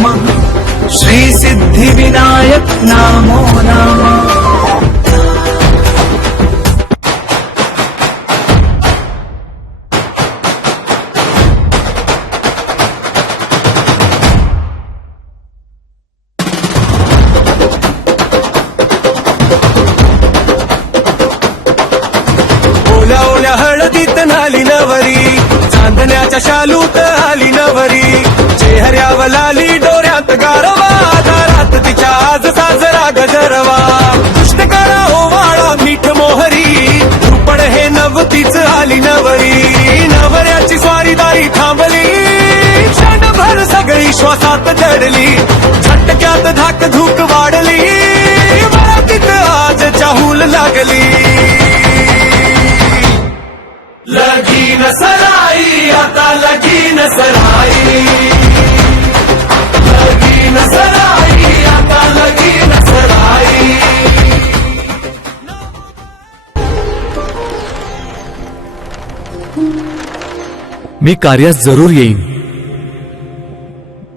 नमः श्री सिद्धिविनायक नमो नमः। ओल्या ओल्या हळदीत नाली नवरी, चांदण्याच्या शालूत आली नवरी, चेहऱ्यावर लाली डोऱ्यात गारवा, दारात तिच्या आज साजरा गजरवा, दुष्ट करा ओवाळा मीठ मोहरी, रुपण हे नवतीच आली नवरी, नवऱ्याची स्वारीदारी थांबली, क्षणभर सगळी श्वासात दडली, झटक्यात धाक धूक वाढली, मराठीत आज चाहूल लागली, लगीन सराई आता लगीन सराई, लगीन सराई आता लगीन सराई। मी कार्यास जरूर येईन।